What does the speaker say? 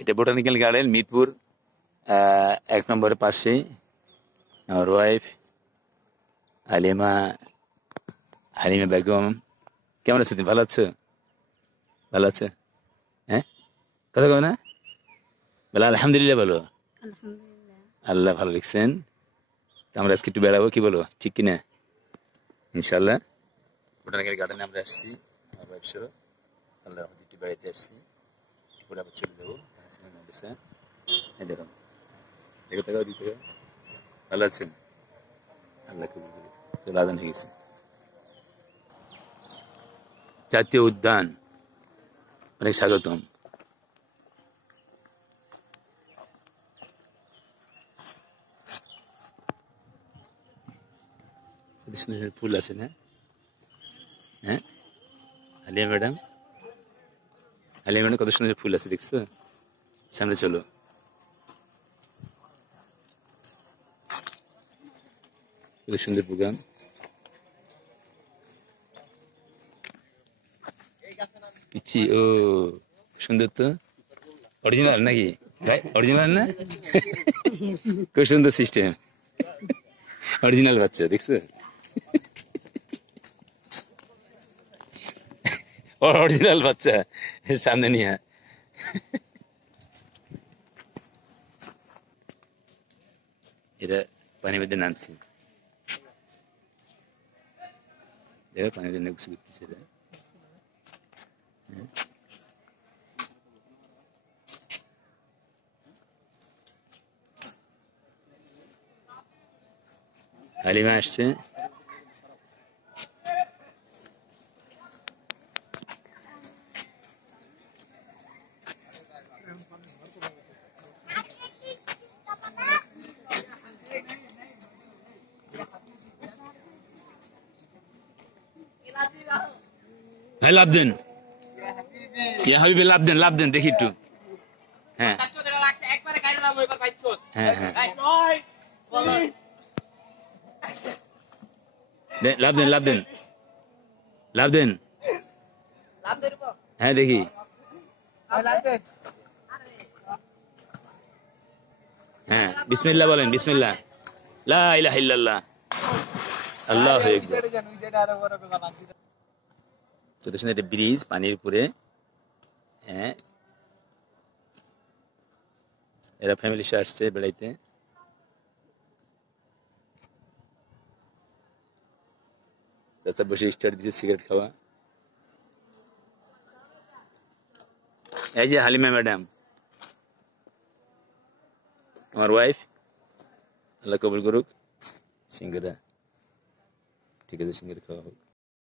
এটা botanical garden Mirpur 1 নম্বরের পাশে। আমার ওয়াইফ হালিমা হালিমা বেগম। কেমন আছো তুমি? ভালো আছো? ভালো আছো? হ্যাঁ, কথা কও না? বলো আলহামদুলিল্লাহ, বলো আল্লাহ ভালো লিখছেন। আমরা আজকে একটু বেড়াবো, কি বলো? ঠিক কিনা? ইনশাল্লাহ বোটানিক্যাল গার্ডেনে আমরা আসছি আমার ওয়াইফ সহ। আল্লাহ একটু বেড়াইতে আসছি, পরে আবার চলে যাবো। দেখো দেখো টাকাও দিতে হবে। ভালো আছেন? আল্লাহ কবুল করুন। চলে আদান হয়ে গেছে। জাতীয় উদ্যান, অনেক স্বাগতম। ফুল আছে না? হ্যাঁ, আলিয়া ম্যাডাম, আলিয়া ম্যাডাম কত সুন্দর ফুল আছে দেখছো? সামনে চলো। কত সুন্দর প্রোগ্রাম। পিচ্ছি, ও সুন্দর তো। অরিজিনাল নাকি ভাই? অরিজিনাল না? খুব সুন্দর সিস্টেম। অরিজিনাল বাচ্চা দেখছো? অরিজিনাল বাচ্চা সামনে নিয়ে। এরা পানির মধ্যে নামছে, দেখো পানির জন্য কিছু করতেছে এরা। হালিমা আসছে। হ্যাঁ, লাভ দেন, ইয়া হাবিবে, লাভ দেন, লাভ দেন, দেখি একটু। হ্যাঁ হ্যাঁ হ্যাঁ, লাভ দেন, লাভ দেন, লাভ দেন। হ্যাঁ দেখি। হ্যাঁ, বিসমিল্লাহ বলেন, বিসমিল্লাহ, লা ইলাহা ইল্লাল্লাহ, আল্লাহু আকবার। কত সুন্দর একটা ব্রিজ পানির উপরে। হ্যাঁ, এরা ফ্যামিলি সহ আসছে বেড়াইতে। চাচা বসে স্টার্ট দিচ্ছে সিগারেট খাওয়া। এই যে হালিমা ম্যাডাম, আমার ওয়াইফ, আল্লাহ কবুল করুক। সিঙ্গারা, ঠিক আছে, সিঙ্গারা খাওয়া হোক।